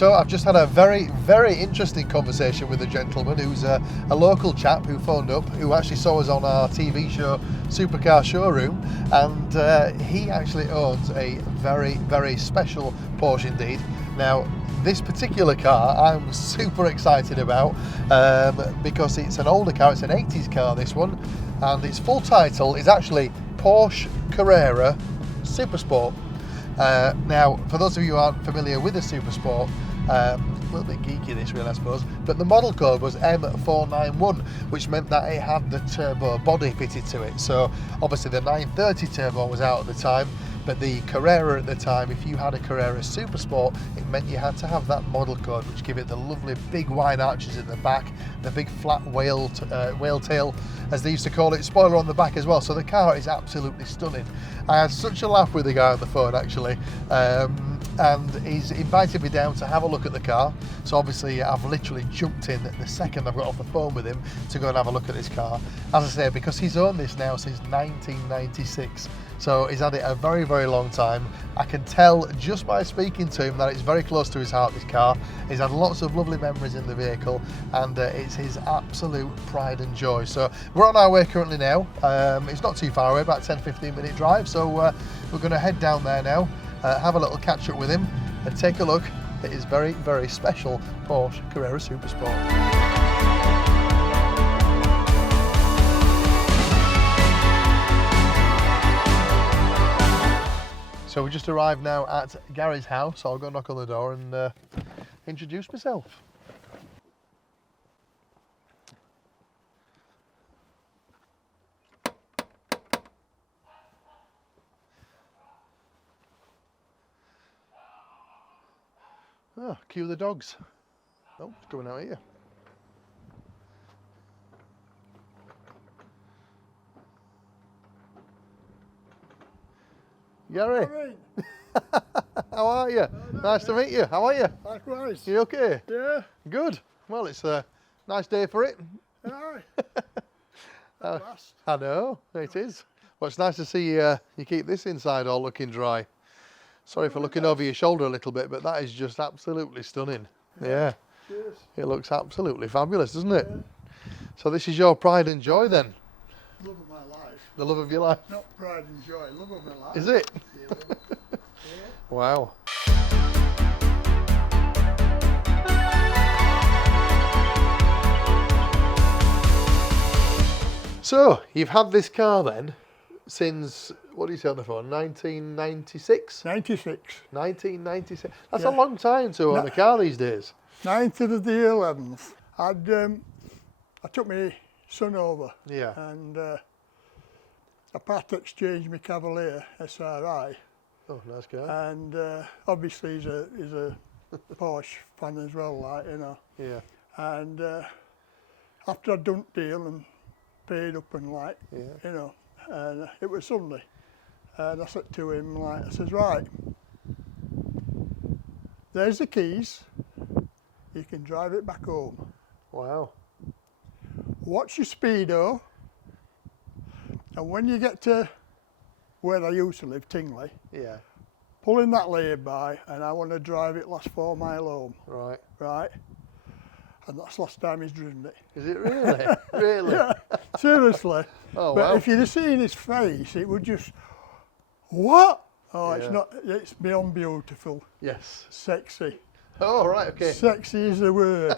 So I've just had a very, very interesting conversation with a gentleman who's a local chap who phoned up, who actually saw us on our TV show Supercar Showroom, and he actually owns a very, very special Porsche indeed. Now, this particular car I'm super excited about because it's an older car, it's an 80s car, this one, and its full title is actually Porsche Carrera Supersport. Now, for those of you who aren't familiar with the Supersport, a little bit geeky this really, I suppose, but the model code was M491, which meant that it had the turbo body fitted to it. So obviously the 930 turbo was out at the time, but the Carrera at the time, if you had a Carrera Supersport, it meant you had to have that model code, which gave it the lovely big wide arches in the back, the big flat whale tail, as they used to call it, spoiler on the back as well. So the car is absolutely stunning. I had such a laugh with the guy on the phone actually, and he's invited me down to have a look at the car. So obviously I've literally jumped in the second I've got off the phone with him to go and have a look at this car. As I say, because he's owned this now since 1996. So he's had it a very, very long time. I can tell just by speaking to him that it's very close to his heart, this car. He's had lots of lovely memories in the vehicle, and it's his absolute pride and joy. So we're on our way currently now. It's not too far away, about 10-15 minute drive. So we're going to head down there now, have a little catch up with him, and take a look at his very, very special Porsche Carrera Supersport. So we just arrived now at Gary's house, so I'll go knock on the door and introduce myself. Oh, cue the dogs. Oh, it's going out here. Gary, how are you? Nice to meet you. How are you? Likewise. You okay? Yeah. Good. Well, it's a nice day for it. Aye. I know, it is. Well, it's nice to see you keep this inside all looking dry. Sorry for looking over your shoulder a little bit, but that is just absolutely stunning. Yeah. Cheers. It looks absolutely fabulous, doesn't it? Yeah. So this is your pride and joy then? Love of my life. The love of your life? Not pride and joy, love of my life. Is it? Yeah. Yeah. Wow. So, you've had this car then since, what do you say on the phone, 1996? 96. 1996. That's Yeah. a long time to own a car these days. 9th of the 11th. I took my son over. Yeah. And I part exchanged my Cavalier SRI. Oh, nice car. And obviously he's a Porsche fan as well, like, you know. Yeah. And after I'd done the deal and paid up and like, Yeah. you know, and it was Sunday. And I said to him, like, I says, right, there's the keys. You can drive it back home. Wow. Watch your speedo. And when you get to where I used to live, Tingley, Yeah. pull in that lay-by, and I want to drive it last 4 mile home. Right. Right? And that's the last time he's driven it. Is it really? Really? Yeah, seriously. Oh, But wow. if you'd have seen his face, it would just, what? Oh, Yeah. it's beyond beautiful. Yes. Sexy. Oh, right, okay. Sexy is the word.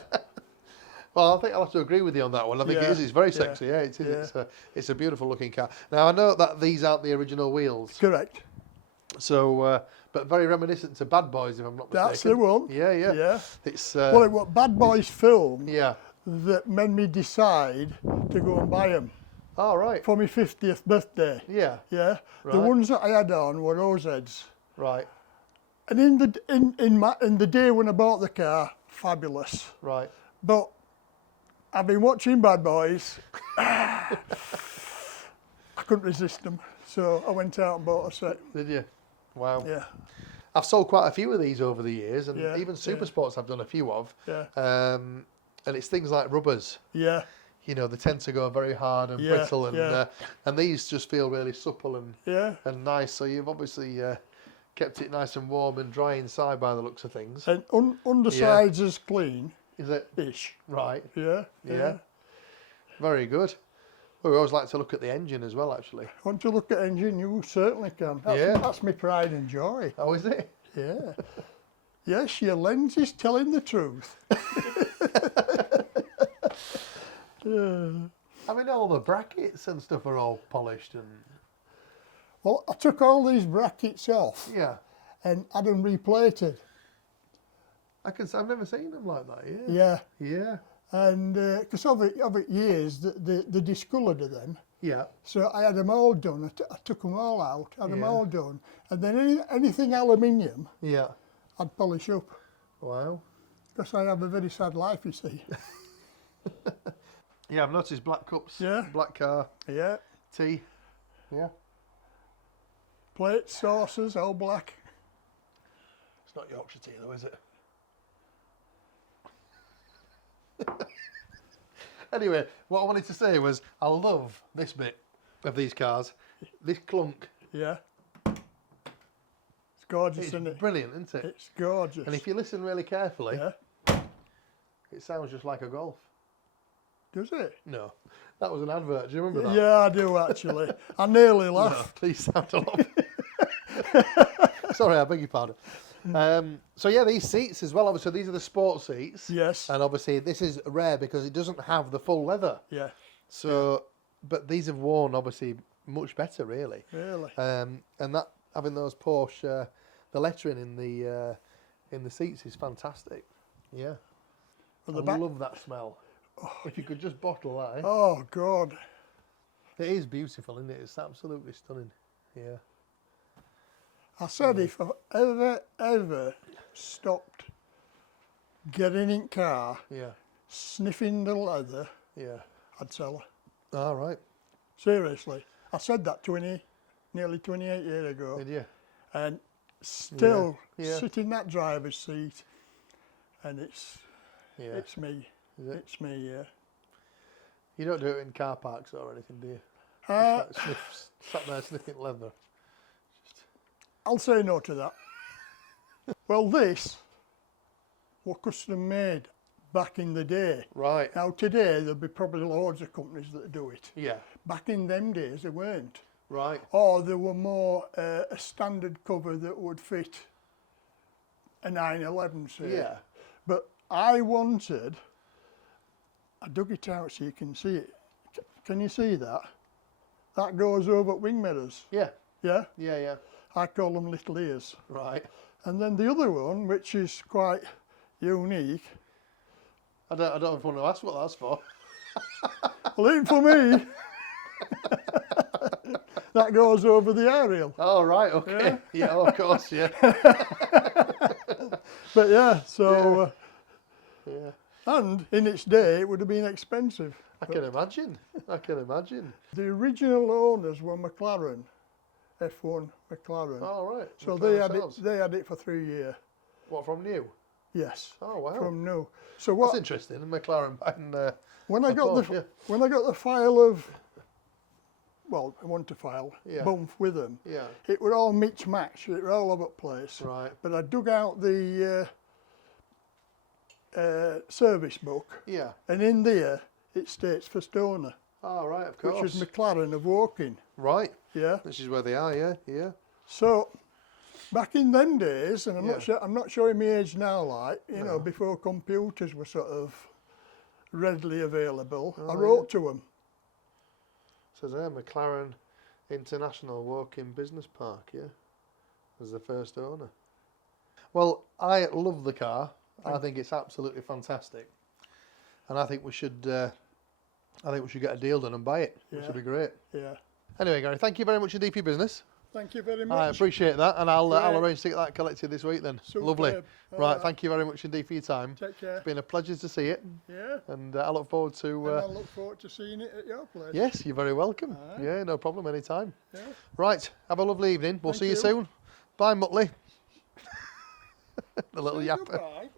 Well, I think I'll have to agree with you on that one. I think it Yeah, is. It's very yeah, sexy. Yeah, it is. yeah. It's a beautiful looking car. Now, I know that these aren't the original wheels. Correct. So, but very reminiscent to Bad Boys, if I'm not mistaken. That's the one. Yeah, yeah. Yeah. It's Well, it was Bad Boys film yeah. that made me decide to go and buy them Oh, right. for my 50th birthday. Yeah. Yeah. The Right. ones that I had on were OZs. Right. And in the day when I bought the car, fabulous. Right. But I've been watching Bad Boys. I couldn't resist them, so I went out and bought a set. Did you? Wow. Yeah, I've sold quite a few of these over the years, and Yeah, even yeah. Supersports I've done a few of. yeah, And it's things like rubbers. yeah, You know, they tend to go very hard and Yeah, brittle, and yeah. and these just feel really supple yeah. and nice. So you've obviously Kept it nice and warm and dry inside by the looks of things. And undersides is clean. Is it? Ish. Right. Yeah. Yeah. Very good. Well, we always like to look at the engine as well, actually. Want to look at engine? You certainly can. That's my pride and joy. Oh, is it? Yeah. Yes, your lens is telling the truth. I mean, all the brackets and stuff are all polished and... Well, I took all these brackets off Yeah. and had them replated. I've never seen them like that, yeah. Yeah. Yeah. And because of it years, they discoloured them. Yeah. So I had them all done. I took them all out, had them Yeah. all done. And then anything aluminium, Yeah. I'd polish up. Wow. Because I have a very sad life, you see. Yeah, I've noticed black cups, Yeah. black car, Yeah. tea. Yeah. Plates, saucers, all black. It's not Yorkshire tea though, is it? Anyway, what I wanted to say was I love this bit of these cars. This clunk. Yeah. It's gorgeous, isn't It's it? brilliant, isn't it? It's gorgeous. And if you listen really carefully, Yeah. it sounds just like a Golf. Does it? No, that was an advert. Do you remember that? Yeah, I do actually. I nearly No, laughed. please sound a lot. Sorry, I beg your pardon. So yeah, these seats as well. Obviously, these are the sport seats. Yes. And obviously, this is rare because it doesn't have the full leather. Yeah. So, but these have worn obviously much better, really. Really. And that having those Porsche, the lettering in the seats is fantastic. Yeah. Well, the I back. love that smell. If you could just bottle that, eh? Oh God. It is beautiful, isn't it? It's absolutely stunning. Yeah. I said if I ever stopped getting in car, Yeah. sniffing the leather, Yeah. I'd sell her. All right. Seriously. I said that nearly 28 years ago. Did you? And still Yeah. sit in that driver's seat, and it's Yeah. me. Is it? It's me, yeah. You don't do it in car parks or anything, do you? Uh, Just like sat there sniffing leather. I'll say no to that. Well, this was custom made back in the day. Right. Now today there'll be probably loads of companies that do it. Yeah. Back in them days they weren't. Right. Or there were more a standard cover that would fit a 911, say. Yeah. But I dug it out so you can see it. Can you see that? That goes over wing mirrors. Yeah. Yeah? Yeah. Yeah. I call them little ears. Right. And then the other one, which is quite unique. I don't want to ask what that's for. Well, ain't for me. That goes over the aerial. Oh, right. Okay. Yeah. Of course. Yeah. But yeah, so, Yeah. and in its day, it would have been expensive. I can imagine. I can imagine. The original owners were McLaren, F1 McLaren. All right. So McLaren they had it for 3 years. What, from new? Yes. Oh, wow. From new. So That's what? interesting. McLaren buying. When I got Porsche, when I got the file of, well, I want to file Yeah. both with them. Yeah. It were all mix match. It were all over the place. Right. But I dug out the service book, Yeah. and in there it states for Stoner, Oh, right. Of course. which is McLaren of Woking. Right. Yeah. This is where they are. Yeah. Yeah. So back in them days, and Yeah. I'm not showing my age now, like you No. know, before computers were sort of readily available, Oh, I wrote to them. Says there, McLaren International Woking Business Park, yeah, as the first owner. Well, I love the car. I think it's absolutely fantastic, and I think we should get a deal done and buy it, which Yeah. would be great. Yeah. Anyway, Gary, thank you very much indeed for your business. Thank you very I much. appreciate that, and I'll Great. arrange to get that collected this week then. Superb. Lovely. All Right, right. thank you very much indeed for your time. Take care. It's been a pleasure to see it, Yeah. and I look forward to. And I look forward to seeing it at your place. Yes, you're very welcome. All right. Yeah, no problem, anytime. Yeah. Right, have a lovely evening. We'll Thank see you you. soon. Bye, Muttley. The little Say yapper. goodbye.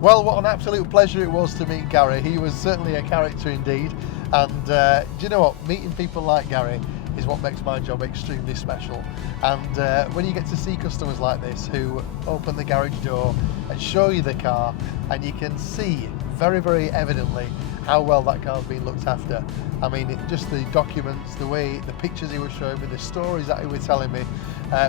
Well, what an absolute pleasure it was to meet Gary. He was certainly a character indeed. And do you know what? Meeting people like Gary is what makes my job extremely special. And when you get to see customers like this who open the garage door and show you the car, and you can see very, very evidently how well that car's been looked after. I mean, just the documents, the way, the pictures he was showing me, the stories that he was telling me,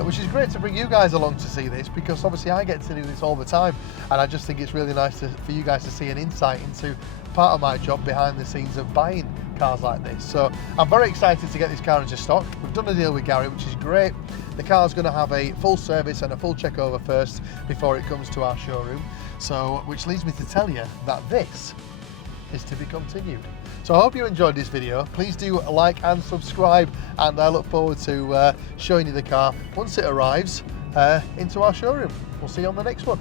which is great to bring you guys along to see this, because obviously I get to do this all the time, and I just think it's really nice for you guys to see an insight into part of my job behind the scenes of buying cars like this. So I'm very excited to get this car into stock. We've done a deal with Gary, which is great. The car's going to have a full service and a full check over first before it comes to our showroom. So, which leads me to tell you that this is to be continued. So I hope you enjoyed this video. Please do like and subscribe, and I look forward to showing you the car once it arrives into our showroom. We'll see you on the next one.